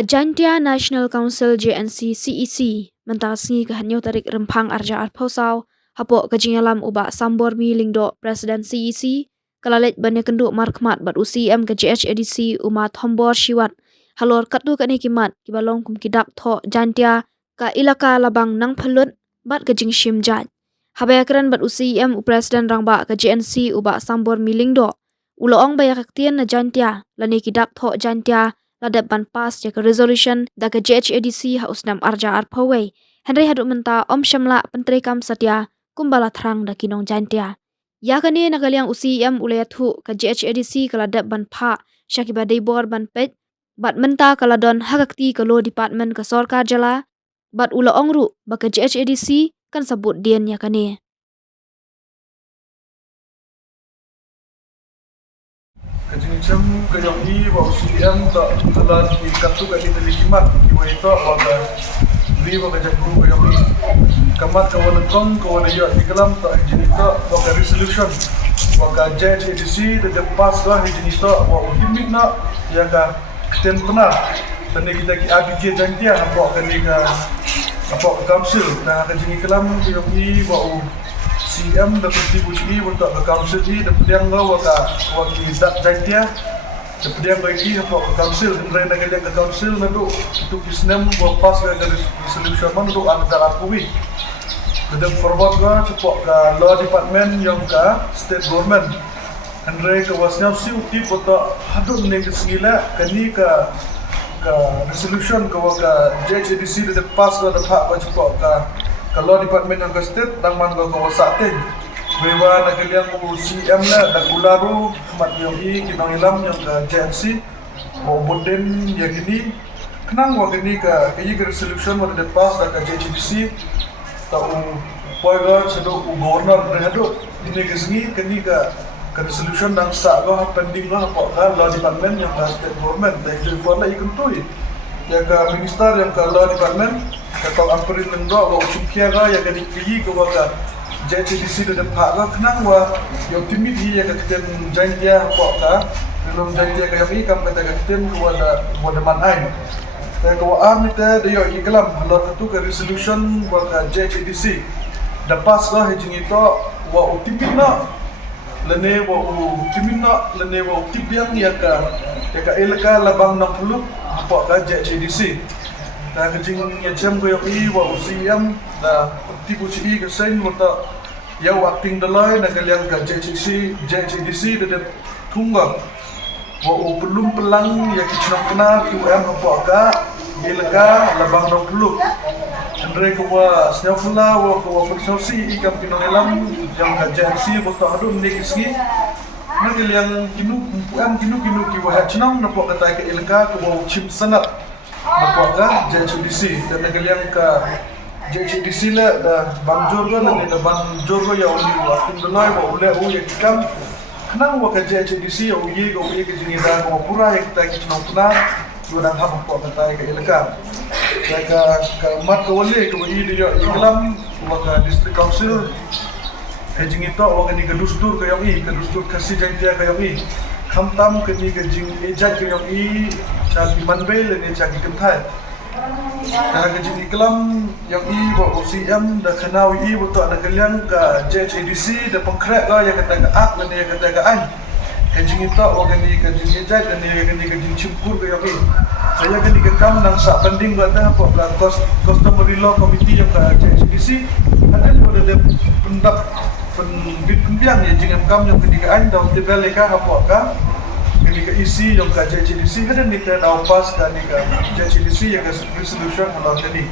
Jantia National Council JNC CEC mentasi kehanyo tarik rempang arja arpausau hapo kejingalam uba sambor mi lingdo Presiden CEC kalalet bane kenduk markmat bat UCM ke JH edisi umat hombor shiwat halor katu kani kimat kibalong kum kidak tho Jantia ka ilaka labang nang phalut bat kejing shim jat habaya bat UCM Presiden rangba ke JNC uba sambor mi lingdo uloong bayak tian na Jantia lani kidak tho Jantia ladap ban pas jaka resolution da ke JHADC hausnam arja arpawai Henry haduk menta Om Shamla Penteri Kam Satya kumbala thrang da kinong Jantia ya kani nagaliang UCM ulayathu ke JHADC kaladap ban pha shakiba deibor ban pet bat menta kaladon hagakti ke law department ke sorkar jala bat ula ongru ba ke JHADC kan sabut dian ya kani Kejengcem kejong ni wa UCM tak telah dikatu kat di telekimat iwa itu waga li waga jakru kejong ni kamat kawan kong kawan ya di kelam tak jenita waga resolution waga JHADC de pas lah jenita wa utimit na ya ka keten pernah tani kita ki ABG Jantia apa kan ni ka apa council na kejeng kelam kejong ni wa CM dapat dibuji untuk ke council ni dapat yang gawa ke dak Jantia dapat yang bagi apa ke council dan negara ke council nanti untuk kisnem buat pas ke resolution man untuk antara kuwi dan forward ke cepat ke law department yang ke state government Andre ke wasnya si uti untuk hadun ni ke segila kani ke resolution ke JHADC dapat pas ke dapat cepat ke law department yang ke state dan man ke kawasatin bewa nagaliang UCM na nagularu mat yung kinang ilam yung JNC o boden ya gini kenang wa gini ka resolution wa de pass da ka JHADC ta poiga sedo governor rehado ini kesini kini ka resolution dang sa go pending go ka law department yang ka state government da ju wala ikentui ya ka minister yang ka law department ka amperin ndo wa chimkia ga ya ka dikyi ko ka JHADC de pakga kenang wa yo timit hi ya keten Jantia pakga belum Jantia ka yami kam kata keten wada manai ta ko am te de yo iklam halor katu ke resolution wa ka JHADC da pas ga hejing ito wa timit na lene wa timit na lene wa tibiang ya ka elaka labang 60 pakga JHADC ta kejing ya jam ko yami wa UCM da tibuci ke sen mata ya acting dalai nagaliang ka JHADC de tunggang wa belum pelang ya kicnang kena QM apa ka ilaka labang 60 andre ko wa snafula wa ko persosi ikam pinonelam yang ka JHC boto adun nekisi nagaliang kinu ki wa hacnang napo kata ka ilaka ko chim sanat napo ka JHADC dan nagaliang ka JHADC la da banjor ga na da banjor ga ya uli wa tindalai wa ule u ya kam kenang wa ka JHADC ya uye ke jinida ko pura ya kita ki tuna dan hab ko kata ka ilaka ka mat ko wale ko i dia iklam wa ka district council hejing ito wa ka ni ka dustur ka yang i ka dustur kasih Jantia ka yang i khamtam ka ni ka jing ejak ka yang i cha ki manbel ni cha ki kenthai kajing iklam yang wa UCM da kanawi betul ada kalian ka JHADC da pengkrak ga ya kata ka ak dan ya kata ka an kajing itu wa gani kajing ejak dan ya gani kajing cimpur ga yang saya gani ka kam nang sa pending ga ta apa customary law committee yang ka JHADC ada pada de pendak penbiang ya jingan kam yang ketika an da tebeleka apa ka kini ke isi yang ka JHADC ada ni ka daw pas ka ni ka JHADC yang ka resolution halau tadi